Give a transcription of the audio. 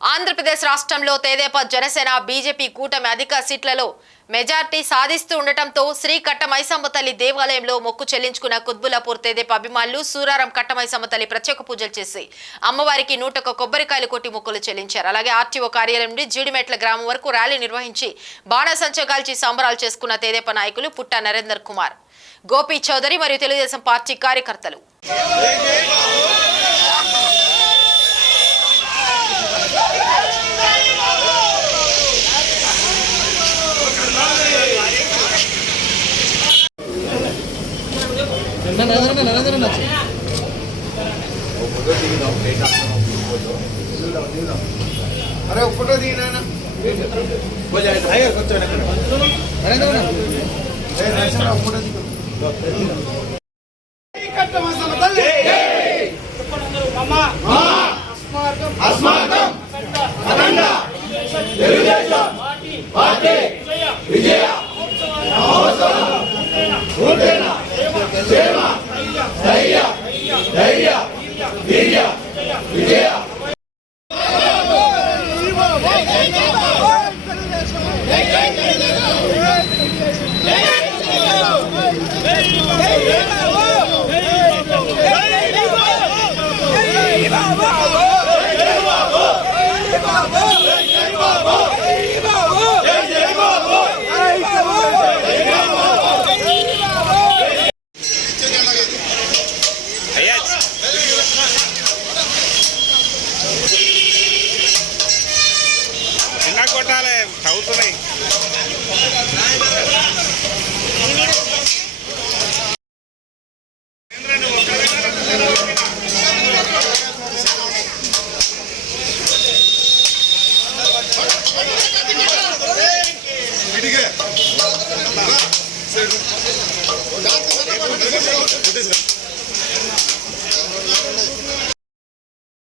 ఆంధ్రప్రదేశ్ రాష్ట్రంలో తెదేపా జనసేన బీజేపీ కూటమి అధిక సీట్లలో మెజార్టీ సాధిస్తూ ఉండటంతో శ్రీ కట్టమైసమ్మ తల్లి దేవాలయంలో మొక్కు చెల్లించుకున్న కుత్బులాపూర్ తెదేపా అభిమానులు సూరారం కట్టమైసమ్మ తల్లి ప్రత్యేక పూజలు చేసి అమ్మవారికి 101 కొబ్బరికాయలు కొట్టి మొక్కులు చెల్లించారు. అలాగే ఆర్టీఓ కార్యాలయం నుండి జీడిమెట్ల గ్రామం వరకు ర్యాలీ నిర్వహించి బాణసంచా కాల్చి సంబరాలు చేసుకున్న తెదేపా నాయకులు పుట్ట నరేందర్ కుమార్, గోపి చౌదరి మరియు తెలుగుదేశం పార్టీ కార్యకర్తలు. अरे फोटो दीना ना కొట్టాలి చదువుతున్నాయి. इधर